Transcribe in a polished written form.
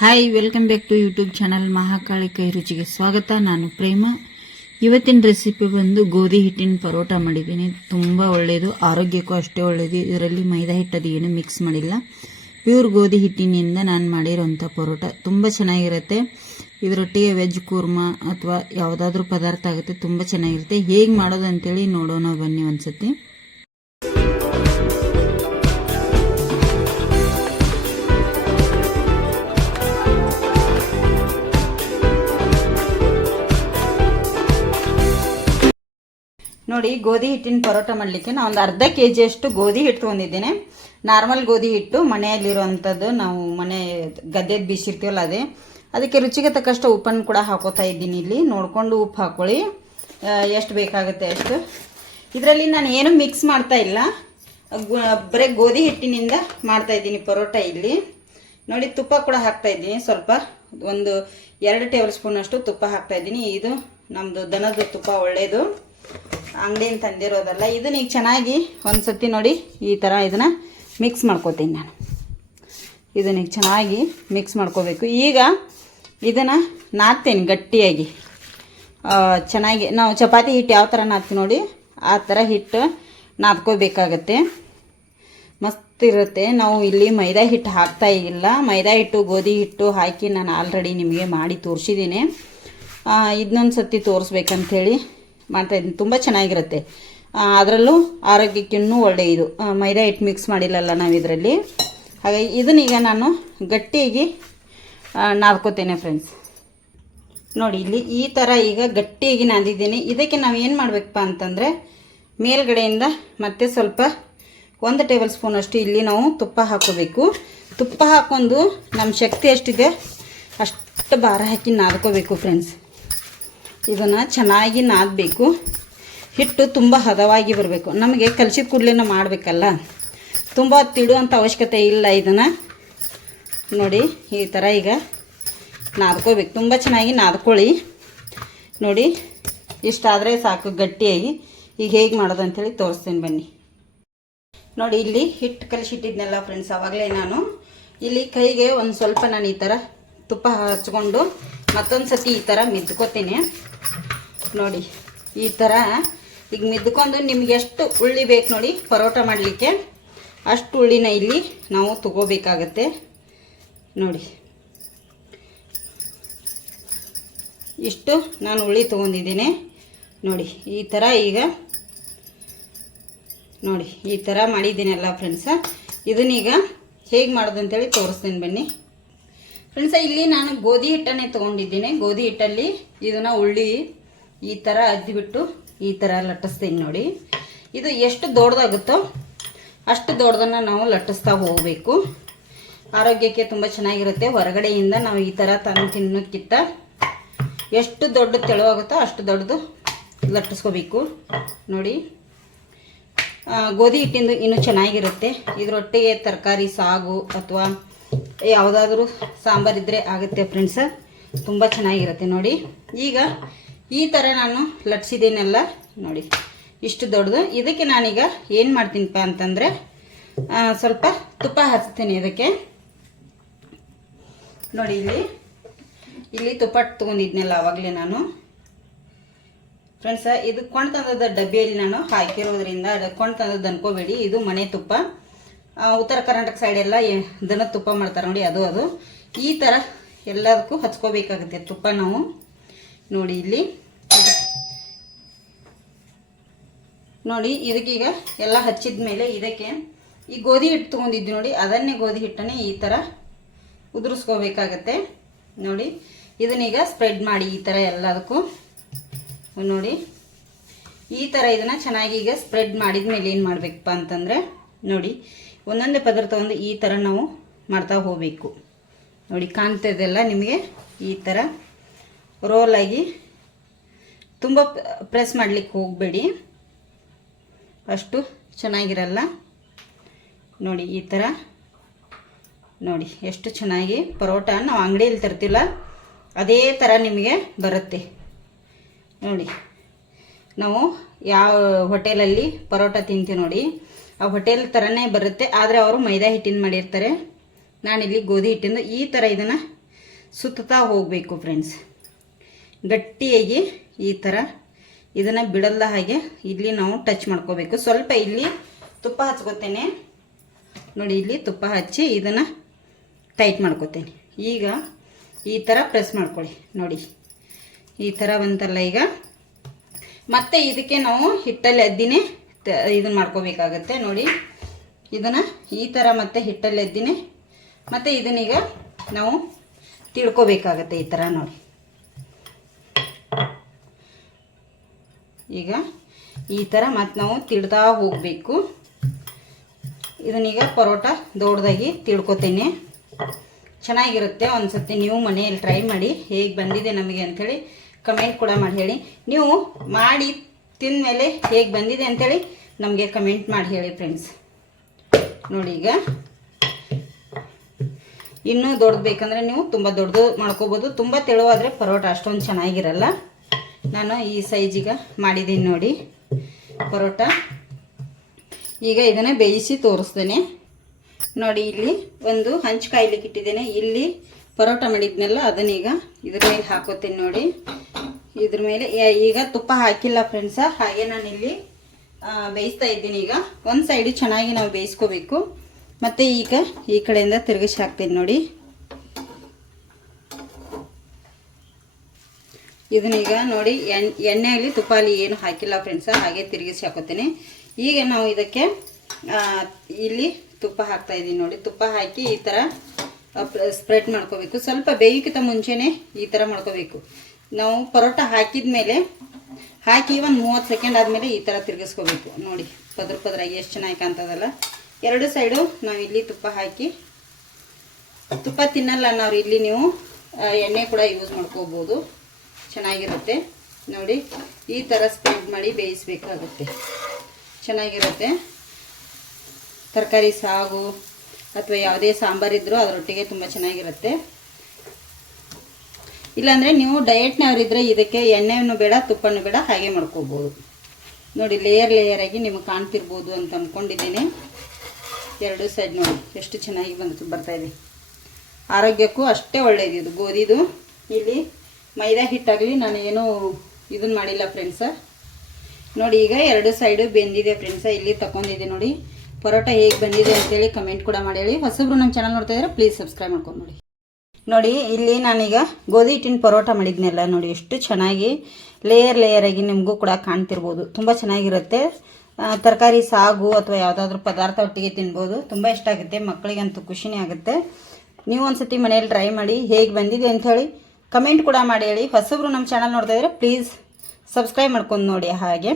Hi, welcome back to YouTube channel Mahakali ಕೈ ರುಚಿಗೆ ಸ್ವಾಗತ. ನಾನು ಪ್ರೇಮ. ಇವತ್ತಿನ ರೆಸಿಪಿ ಬಂದು ಗೋಧಿ ಹಿಟ್ಟಿನ ಪರೋಟ ಮಾಡಿದ್ದೀನಿ. ತುಂಬ ಒಳ್ಳೆಯದು, ಆರೋಗ್ಯಕ್ಕೂ ಅಷ್ಟೇ ಒಳ್ಳೆಯದು. ಇದರಲ್ಲಿ ಮೈದಾ ಹಿಟ್ಟದು ಏನು ಮಿಕ್ಸ್ ಮಾಡಿಲ್ಲ, ಪ್ಯೂರ್ ಗೋಧಿ ಹಿಟ್ಟಿನಿಂದ ನಾನು ಮಾಡಿರೋಂಥ ಪರೋಟ ತುಂಬ ಚೆನ್ನಾಗಿರುತ್ತೆ. ಇದರೊಟ್ಟಿಗೆ ವೆಜ್ ಕೂರ್ಮಾ ಅಥವಾ ಯಾವುದಾದ್ರೂ ಪದಾರ್ಥ ಆಗುತ್ತೆ, ತುಂಬ ಚೆನ್ನಾಗಿರುತ್ತೆ. ಹೇಗೆ ಮಾಡೋದು ಅಂತೇಳಿ ನೋಡೋಣ ಬನ್ನಿ ಒಂದ್ಸತಿ. ನೋಡಿ, ಗೋಧಿ ಹಿಟ್ಟಿನ ಪರೋಟ ಮಾಡಲಿಕ್ಕೆ ನಾನು ಒಂದು ಅರ್ಧ KG ಅಷ್ಟು ಗೋಧಿ ಹಿಟ್ಟು ತೊಗೊಂಡಿದ್ದೇನೆ. ನಾರ್ಮಲ್ ಗೋಧಿ ಹಿಟ್ಟು, ಮನೆಯಲ್ಲಿರುವಂಥದ್ದು, ನಾವು ಮನೆ ಗದ್ದೆದು ಬೀಸಿರ್ತೀವಲ್ಲ ಅದೇ. ಅದಕ್ಕೆ ರುಚಿಗೆ ತಕ್ಕಷ್ಟು ಉಪ್ಪನ್ನು ಕೂಡ ಹಾಕೋತಾ ಇದ್ದೀನಿ. ಇಲ್ಲಿ ನೋಡಿಕೊಂಡು ಉಪ್ಪು ಹಾಕೊಳ್ಳಿ, ಎಷ್ಟು ಬೇಕಾಗುತ್ತೆ ಅಷ್ಟು. ಇದರಲ್ಲಿ ನಾನು ಏನು ಮಿಕ್ಸ್ ಮಾಡ್ತಾ ಇಲ್ಲ, ಬರೀ ಗೋಧಿ ಹಿಟ್ಟಿನಿಂದ ಮಾಡ್ತಾ ಇದ್ದೀನಿ ಪರೋಟ. ಇಲ್ಲಿ ನೋಡಿ, ತುಪ್ಪ ಕೂಡ ಹಾಕ್ತಾ ಇದ್ದೀನಿ. ಸ್ವಲ್ಪ ಒಂದು 2 ಟೇಬಲ್ ಸ್ಪೂನ್ ಅಷ್ಟು ತುಪ್ಪ ಹಾಕ್ತಾ ಇದ್ದೀನಿ. ಇದು ನಮ್ಮದು ದನದ ತುಪ್ಪ, ಒಳ್ಳೆಯದು, ಅಂಗಡಿಯಿಂದ ತಂದಿರೋದಲ್ಲ. ಇದನ್ನ ಈಗ ಚೆನ್ನಾಗಿ ಒಂದು ಸತಿ ನೋಡಿ ಈ ಥರ ಇದನ್ನು ಮಿಕ್ಸ್ ಮಾಡ್ಕೋತೀನಿ ನಾನು. ಇದನ್ನ ಈಗ ಚೆನ್ನಾಗಿ ಮಿಕ್ಸ್ ಮಾಡ್ಕೋಬೇಕು. ಈಗ ಇದನ್ನು ನಾದ್ತೇನೆ ಗಟ್ಟಿಯಾಗಿ, ಚೆನ್ನಾಗಿ. ನಾವು ಚಪಾತಿ ಹಿಟ್ಟು ಯಾವ ಥರ ನಾದ್ತೀವಿ ನೋಡಿ, ಆ ಥರ ಹಿಟ್ಟು ನಾದ್ಕೋಬೇಕಾಗತ್ತೆ. ಮಸ್ತ್ ಇರುತ್ತೆ. ನಾವು ಇಲ್ಲಿ ಮೈದಾ ಹಿಟ್ಟು ಹಾಕ್ತಾ ಇಲ್ಲ. ಮೈದಾ ಹಿಟ್ಟು, ಗೋಧಿ ಹಿಟ್ಟು ಹಾಕಿ ನಾನು ಆಲ್ರೆಡಿ ನಿಮಗೆ ಮಾಡಿ ತೋರಿಸಿದ್ದೀನಿ. ಇದನ್ನೊಂದು ಸತಿ ತೋರಿಸ್ಬೇಕಂಥೇಳಿ ಮಾಡ್ತಾಯಿದ್ದೀನಿ. ತುಂಬ ಚೆನ್ನಾಗಿರುತ್ತೆ. ಅದರಲ್ಲೂ ಆರೋಗ್ಯಕ್ಕಿನ್ನೂ ಒಳ್ಳೆಯದು. ಮೈದಾ ಹಿಟ್ಟು ಮಿಕ್ಸ್ ಮಾಡಿಲ್ಲಲ್ಲ ನಾವು ಇದರಲ್ಲಿ. ಹಾಗಾಗಿ ಇದನ್ನೀಗ ನಾನು ಗಟ್ಟಿಯಾಗಿ ನಾದ್ಕೋತೇನೆ ಫ್ರೆಂಡ್ಸ್. ನೋಡಿ, ಇಲ್ಲಿ ಈ ಥರ ಈಗ ಗಟ್ಟಿಯಾಗಿ ನಾದಿದ್ದೀನಿ. ಇದಕ್ಕೆ ನಾವು ಏನು ಮಾಡಬೇಕಪ್ಪ ಅಂತಂದರೆ, ಮೇಲ್ಗಡೆಯಿಂದ ಮತ್ತೆ ಸ್ವಲ್ಪ 1 ಟೇಬಲ್ ಸ್ಪೂನ್ ಅಷ್ಟು ಇಲ್ಲಿ ನಾವು ತುಪ್ಪ ಹಾಕೋಬೇಕು. ತುಪ್ಪ ಹಾಕೊಂಡು ನಮ್ಮ ಶಕ್ತಿ ಎಷ್ಟಿದೆ ಅಷ್ಟು ಭಾರ ಹಾಕಿ ನಾದ್ಕೋಬೇಕು ಫ್ರೆಂಡ್ಸ್. ಇದನ್ನು ಚೆನ್ನಾಗಿ ನಾದಬೇಕು. ಹಿಟ್ಟು ತುಂಬ ಹದವಾಗಿ ಬರಬೇಕು. ನಮಗೆ ಕಲಸಿದ ಕೂಡಲೇ ಮಾಡಬೇಕಲ್ಲ, ತುಂಬ ತಿಡುವಂಥ ಅವಶ್ಯಕತೆ ಇಲ್ಲ. ಇದನ್ನು ನೋಡಿ ಈ ಥರ ಈಗ ನಾದ್ಕೋಬೇಕು. ತುಂಬ ಚೆನ್ನಾಗಿ ನಾದ್ಕೊಳ್ಳಿ. ನೋಡಿ, ಇಷ್ಟಾದರೆ ಸಾಕು ಗಟ್ಟಿಯಾಗಿ. ಈಗ ಹೇಗೆ ಮಾಡೋದು ಅಂಥೇಳಿ ತೋರಿಸ್ತೀನಿ ಬನ್ನಿ. ನೋಡಿ, ಇಲ್ಲಿ ಹಿಟ್ಟು ಕಲಿಸಿಟ್ಟಿದ್ನೆಲ್ಲ ಫ್ರೆಂಡ್ಸ್. ಆವಾಗಲೇ ನಾನು ಇಲ್ಲಿ ಕೈಗೆ ಒಂದು ಸ್ವಲ್ಪ ನಾನು ಈ ಥರ ತುಪ್ಪ ಹಚ್ಕೊಂಡು ಮತ್ತೊಂದು ಸತಿ ಈ ಥರ ಮಿದ್ಕೋತೀನಿ. ನೋಡಿ, ಈ ಥರ ಈಗ ಮಿದ್ಕೊಂಡು ನಿಮ್ಗೆ ಎಷ್ಟು ಉಳ್ಳಿ ಬೇಕು ನೋಡಿ ಪರೋಟ ಮಾಡಲಿಕ್ಕೆ, ಅಷ್ಟು ಉಳ್ಳಿನ ಇಲ್ಲಿ ನಾವು ತಗೋಬೇಕಾಗತ್ತೆ. ನೋಡಿ, ಇಷ್ಟು ನಾನು ಉಳ್ಳಿ ತೊಗೊಂಡಿದ್ದೀನಿ. ನೋಡಿ, ಈ ಥರ ಈಗ ನೋಡಿ ಈ ಥರ ಮಾಡಿದ್ದೀನಲ್ಲ ಫ್ರೆಂಡ್ಸ. ಇದನ್ನೀಗ ಹೇಗೆ ಮಾಡೋದು ಅಂತೇಳಿ ತೋರಿಸ್ತೀನಿ ಬನ್ನಿ ಫ್ರೆಂಡ್ಸ. ಇಲ್ಲಿ ನಾನು ಗೋಧಿ ಹಿಟ್ಟನ್ನೇ ತೊಗೊಂಡಿದ್ದೀನಿ. ಗೋಧಿ ಹಿಟ್ಟಲ್ಲಿ ಇದನ್ನು ಉಳ್ಳಿ ಈ ಥರ ಅದ್ದಿಬಿಟ್ಟು ಈ ಥರ ಲಟ್ಟಿಸ್ತೀನಿ. ನೋಡಿ, ಇದು ಎಷ್ಟು ದೊಡ್ಡದಾಗುತ್ತೋ ಅಷ್ಟು ದೊಡ್ಡದನ್ನು ನಾವು ಲಟ್ಟಿಸ್ತಾ ಹೋಗಬೇಕು. ಆರೋಗ್ಯಕ್ಕೆ ತುಂಬ ಚೆನ್ನಾಗಿರುತ್ತೆ. ಹೊರಗಡೆಯಿಂದ ನಾವು ಈ ಥರ ತಂದು ತಿನ್ನೋಕ್ಕಿಂತ ಎಷ್ಟು ದೊಡ್ಡ ತೆಳುವಾಗುತ್ತೋ ಅಷ್ಟು ದೊಡ್ಡದು ಲಟ್ಟಿಸ್ಕೋಬೇಕು. ನೋಡಿ, ಗೋಧಿ ಹಿಟ್ಟಿಂದು ಇನ್ನೂ ಚೆನ್ನಾಗಿರುತ್ತೆ. ಇದರೊಟ್ಟಿಗೆ ತರಕಾರಿ, ಸಾಗು ಅಥವಾ ಯಾವುದಾದ್ರೂ ಸಾಂಬಾರಿದ್ದರೆ ಆಗುತ್ತೆ ಫ್ರೆಂಡ್ಸ. ತುಂಬ ಚೆನ್ನಾಗಿರುತ್ತೆ. ನೋಡಿ, ಈಗ ಈ ಥರ ನಾನು ಲಟ್ಸಿದ್ದೀನೆಲ್ಲ. ನೋಡಿ, ಇಷ್ಟು ದೊಡ್ಡದು. ಇದಕ್ಕೆ ನಾನೀಗ ಏನು ಮಾಡ್ತೀನಪ್ಪ ಅಂತಂದರೆ, ಸ್ವಲ್ಪ ತುಪ್ಪ ಹಚ್ತೀನಿ ಇದಕ್ಕೆ. ನೋಡಿ, ಇಲ್ಲಿ ತುಪ್ಪ ತೊಗೊಂಡಿದ್ನೆಲ್ಲ ಆವಾಗಲೇ ನಾನು ಫ್ರೆಂಡ್ಸ. ಇದು ಕೊಂಡು ತಂದದ ಡಬ್ಬಿಯಲ್ಲಿ ನಾನು ಹಾಕಿರೋದ್ರಿಂದ ಕೊಂಡು ತಂದದ್ದು ಅನ್ಕೋಬೇಡಿ. ಇದು ಮನೆ ತುಪ್ಪ. ಉತ್ತರ ಕರ್ನಾಟಕ ಸೈಡ್ ಎಲ್ಲ ದನದ ತುಪ್ಪ ಮಾಡ್ತಾರೆ ನೋಡಿ, ಅದು ಈ ಥರ ಎಲ್ಲದಕ್ಕೂ ಹಚ್ಕೋಬೇಕಾಗುತ್ತೆ ತುಪ್ಪ ನಾವು. ನೋಡಿ, ಇಲ್ಲಿ ನೋಡಿ, ಇದಕ್ಕೀಗ ಎಲ್ಲ ಹಚ್ಚಿದ ಮೇಲೆ ಇದಕ್ಕೆ ಈ ಗೋಧಿ ಹಿಟ್ಟು ತೊಗೊಂಡಿದ್ದು ನೋಡಿ, ಅದನ್ನೇ ಗೋಧಿ ಹಿಟ್ಟನ್ನೇ ಈ ಥರ ಉದುರಿಸ್ಕೋಬೇಕಾಗತ್ತೆ. ನೋಡಿ, ಇದನ್ನೀಗ ಸ್ಪ್ರೆಡ್ ಮಾಡಿ ಈ ಥರ ಎಲ್ಲದಕ್ಕೂ. ನೋಡಿ, ಈ ಥರ ಇದನ್ನು ಚೆನ್ನಾಗಿ ಈಗ ಸ್ಪ್ರೆಡ್ ಮಾಡಿದ ಮೇಲೆ ಏನು ಮಾಡಬೇಕಪ್ಪ ಅಂತಂದರೆ, ನೋಡಿ, ಒಂದೊಂದೇ ಪದಾರ್ಥ ಒಂದು ಈ ಥರ ನಾವು ಮಾಡ್ತಾ ಹೋಗಬೇಕು. ನೋಡಿ, ಕಾಣ್ತಿದೆಲ್ಲ ನಿಮಗೆ. ಈ ಥರ ರೋಲಾಗಿ ತುಂಬ ಪ್ರೆಸ್ ಮಾಡಲಿಕ್ಕೆ ಹೋಗಬೇಡಿ, ಅಷ್ಟು ಚೆನ್ನಾಗಿರಲ್ಲ. ನೋಡಿ, ಈ ಥರ ನೋಡಿ ಎಷ್ಟು ಚೆನ್ನಾಗಿ ಪರೋಟ ನಾವು ಅಂಗಡಿಯಲ್ಲಿ ತರ್ತಿಲ್ಲ ಅದೇ ಥರ ನಿಮಗೆ ಬರುತ್ತೆ. ನೋಡಿ, ನಾವು ಯಾವ ಹೋಟೆಲಲ್ಲಿ ಪರೋಟ ತಿಂತೀವಿ ನೋಡಿ, ಆ ಹೋಟೆಲ್ ಥರನೇ ಬರುತ್ತೆ. ಆದರೆ ಅವರು ಮೈದಾ ಹಿಟ್ಟಿನ ಮಾಡಿರ್ತಾರೆ. ನಾನಿಲ್ಲಿ ಗೋಧಿ ಹಿಟ್ಟಿಂದ ಈ ಥರ ಇದನ್ನು ಸುತ್ತಾ ಹೋಗಬೇಕು ಫ್ರೆಂಡ್ಸ್. ಗಟ್ಟಿಯಾಗಿ ಈ ಥರ ಇದನ್ನು ಬಿಡಲ್ಲ ಹಾಗೆ ಇಲ್ಲಿ ನಾವು ಟಚ್ ಮಾಡ್ಕೋಬೇಕು. ಸ್ವಲ್ಪ ಇಲ್ಲಿ ತುಪ್ಪ ಹಚ್ಕೋತೇನೆ ನೋಡಿ, ಇಲ್ಲಿ ತುಪ್ಪ ಹಚ್ಚಿ ಇದನ್ನು ಟೈಟ್ ಮಾಡ್ಕೋತೇನೆ. ಈಗ ಈ ಥರ ಪ್ರೆಸ್ ಮಾಡ್ಕೊಳ್ಳಿ ನೋಡಿ, ಈ ಥರ ಬಂತಲ್ಲ. ಈಗ ಮತ್ತೆ ಇದಕ್ಕೆ ನಾವು ಹಿಟ್ಟಲ್ಲಿ ಅದ್ದಿನೇ ಇದನ್ನು ಮಾಡ್ಕೋಬೇಕಾಗತ್ತೆ ನೋಡಿ. ಇದನ್ನು ಈ ಥರ ಮತ್ತೆ ಹಿಟ್ಟಲ್ಲಿ ಅದ್ದಿನೇ ಮತ್ತು ಇದನ್ನೀಗ ನಾವು ತಿಳ್ಕೊಬೇಕಾಗತ್ತೆ ಈ ಥರ ನೋಡಿ. ಈಗ ಈ ಥರ ಮತ್ತು ನಾವು ತಿಡ್ತಾ ಹೋಗಬೇಕು. ಇದನ್ನೀಗ ಪರೋಟ ದೊಡ್ಡದಾಗಿ ತಿಳ್ಕೊತೇನೆ. ಚೆನ್ನಾಗಿರುತ್ತೆ. ಒಂದು ಸತಿ ನೀವು ಮನೆಯಲ್ಲಿ ಟ್ರೈ ಮಾಡಿ, ಹೇಗೆ ಬಂದಿದೆ ನಮಗೆ ಅಂಥೇಳಿ ಕಮೆಂಟ್ ಕೂಡ ಮಾಡಿ ಹೇಳಿ. ನೀವು ಮಾಡಿ ತಿಂದಮೇಲೆ ಹೇಗೆ ಬಂದಿದೆ ಅಂಥೇಳಿ ನಮಗೆ ಕಮೆಂಟ್ ಮಾಡಿ ಹೇಳಿ ಫ್ರೆಂಡ್ಸ್. ನೋಡಿ, ಈಗ ಇನ್ನೂ ದೊಡ್ಡದು ಬೇಕಂದರೆ ನೀವು ತುಂಬ ದೊಡ್ಡದು ಮಾಡ್ಕೋಬೋದು. ತುಂಬ ತೆಳುವಾದರೆ ಪರೋಟ ಅಷ್ಟೊಂದು ಚೆನ್ನಾಗಿರಲ್ಲ. ನಾನು ಈ ಸೈಜಿಗೆ ಮಾಡಿದ್ದೀನಿ ನೋಡಿ ಪರೋಟ. ಈಗ ಇದನ್ನು ಬೇಯಿಸಿ ತೋರಿಸ್ತೇನೆ ನೋಡಿ. ಇಲ್ಲಿ ಒಂದು ಹಂಚು ಕಾಯ್ಲಿಕ್ಕೆ ಇಟ್ಟಿದ್ದೇನೆ. ಇಲ್ಲಿ ಪರೋಟ ಮಾಡಿದ್ನೆಲ್ಲ ಅದನ್ನೀಗ ಇದ್ರ ಮೇಲೆ ಹಾಕೋತೀನಿ ನೋಡಿ. ಇದ್ರ ಮೇಲೆ ಈಗ ತುಪ್ಪ ಹಾಕಿಲ್ಲ ಫ್ರೆಂಡ್ಸ, ಹಾಗೆ ನಾನಿಲ್ಲಿ ಬೇಯಿಸ್ತಾ ಇದ್ದೀನಿ. ಈಗ ಒಂದು ಸೈಡು ಚೆನ್ನಾಗಿ ನಾವು ಬೇಯಿಸ್ಕೋಬೇಕು. ಮತ್ತು ಈಗ ಈ ಕಡೆಯಿಂದ ತಿರುಗಿಸಿ ಹಾಕ್ತೀನಿ ನೋಡಿ. ಇದನ್ನೀಗ ನೋಡಿ ಎಣ್ಣೆ ಆಗಲಿ ತುಪ್ಪ ಆಗಲಿ ಏನು ಹಾಕಿಲ್ಲ ಫ್ರೆಂಡ್ಸ, ಹಾಗೆ ತಿರುಗಿಸಿ ಹಾಕೋತೀನಿ. ಈಗ ನಾವು ಇದಕ್ಕೆ ಇಲ್ಲಿ ತುಪ್ಪ ಹಾಕ್ತಾ ಇದ್ದೀನಿ ನೋಡಿ. ತುಪ್ಪ ಹಾಕಿ ಈ ಥರ ಸ್ಪ್ರೆಡ್ ಮಾಡ್ಕೋಬೇಕು. ಸ್ವಲ್ಪ ಬೇಯೋಕ್ಕಿಂತ ಮುಂಚೆನೇ ಈ ಥರ ಮಾಡ್ಕೋಬೇಕು. ನಾವು ಪರೋಟ ಹಾಕಿದ ಮೇಲೆ ಹಾಕಿ ಒಂದು 30 ಸೆಕೆಂಡ್ ಆದಮೇಲೆ ಈ ಥರ ತಿರುಗಿಸ್ಕೋಬೇಕು ನೋಡಿ. ಪದ್ರಾಗಿ ಎಷ್ಟು ಚೆನ್ನಾಗಿ ಕಾಣ್ತದಲ್ಲ. ಎರಡು ಸೈಡು ನಾವು ಇಲ್ಲಿ ತುಪ್ಪ ಹಾಕಿ, ತುಪ್ಪ ತಿನ್ನಲ್ಲ ನಾವು ಇಲ್ಲಿ ನೀವು ಎಣ್ಣೆ ಕೂಡ ಯೂಸ್ ಮಾಡ್ಕೋಬೋದು, ಚೆನ್ನಾಗಿರುತ್ತೆ ನೋಡಿ. ಈ ಥರ ಸ್ಪ್ರೆಡ್ ಮಾಡಿ ಬೇಯಿಸಬೇಕಾಗುತ್ತೆ, ಚೆನ್ನಾಗಿರುತ್ತೆ. ತರಕಾರಿ ಸಾಗು ಅಥವಾ ಯಾವುದೇ ಸಾಂಬಾರಿದ್ರೂ ಅದರೊಟ್ಟಿಗೆ ತುಂಬ ಚೆನ್ನಾಗಿರುತ್ತೆ. ಇಲ್ಲಾಂದರೆ ನೀವು ಡಯಟ್ನವರಿದ್ದರೆ ಇದಕ್ಕೆ ಎಣ್ಣೆನೂ ಬೇಡ ತುಪ್ಪನೂ ಬೇಡ, ಹಾಗೆ ಮಾಡ್ಕೋಬೋದು ನೋಡಿ. ಲೇಯರಾಗಿ ನಿಮಗೆ ಕಾಣ್ತಿರ್ಬೋದು ಅಂತ ಅಂದ್ಕೊಂಡಿದ್ದೀನಿ. ಎರಡು ಸೈಡ್ ನೋಡಿ ಎಷ್ಟು ಚೆನ್ನಾಗಿ ಬರ್ತಾಯಿದೆ. ಆರೋಗ್ಯಕ್ಕೂ ಅಷ್ಟೇ ಒಳ್ಳೆಯದು ಇದು ಗೋಧಿದು. ಇಲ್ಲಿ ಮೈದಾ ಹಿಟ್ಟಾಗಲಿ ನಾನು ಏನೂ ಇದನ್ನು ಮಾಡಿಲ್ಲ ಫ್ರೆಂಡ್ಸ ನೋಡಿ. ಈಗ ಎರಡು ಸೈಡು ಬೆಂದಿದೆ ಫ್ರೆಂಡ್ಸ. ಇಲ್ಲಿ ತಗೊಂಡಿದ್ದೆ ನೋಡಿ. ಪರೋಟ ಹೇಗೆ ಬಂದಿದೆ ಅಂತೇಳಿ ಕಮೆಂಟ್ ಕೂಡ ಮಾಡಿ ಹೇಳಿ. ಹೊಸಬ್ರು ನಮ್ಮ ಚಾನಲ್ ನೋಡ್ತಾ ಇದ್ದಾರೆ ಪ್ಲೀಸ್ ಸಬ್ಸ್ಕ್ರೈಬ್ ಮಾಡ್ಕೊಂಡು ನೋಡಿ. ನೋಡಿ, ಇಲ್ಲಿ ನಾನೀಗ ಗೋಧಿ ಹಿಟ್ಟಿನ ಪರೋಟ ಮಾಡಿದ್ನೆಲ್ಲ ನೋಡಿ, ಎಷ್ಟು ಚೆನ್ನಾಗಿ ಲೇಯರಾಗಿ ನಿಮಗೂ ಕೂಡ ಕಾಣ್ತಿರ್ಬೋದು. ತುಂಬ ಚೆನ್ನಾಗಿರುತ್ತೆ. ತರಕಾರಿ ಸಾಗು ಅಥವಾ ಯಾವುದಾದ್ರೂ ಪದಾರ್ಥ ಒಟ್ಟಿಗೆ ತಿನ್ಬೋದು. ತುಂಬ ಇಷ್ಟ ಆಗುತ್ತೆ, ಮಕ್ಕಳಿಗಂತೂ ಖುಷಿನೇ ಆಗುತ್ತೆ. ನೀವು ಒಂದು ಸತಿ ಮನೆಯಲ್ಲಿ ಟ್ರೈ ಮಾಡಿ ಹೇಗೆ ಬಂದಿದೆ ಅಂಥೇಳಿ ಕಮೆಂಟ್ ಕೂಡ ಮಾಡಿ ಹೇಳಿ. ಹೊಸಬ್ರು ನಮ್ಮ ಚಾನಲ್ ನೋಡ್ತಾ ಇದ್ದಾರೆ ಪ್ಲೀಸ್ ಸಬ್ಸ್ಕ್ರೈಬ್ ಮಾಡ್ಕೊಂಡು ನೋಡಿ. ಹಾಗೆ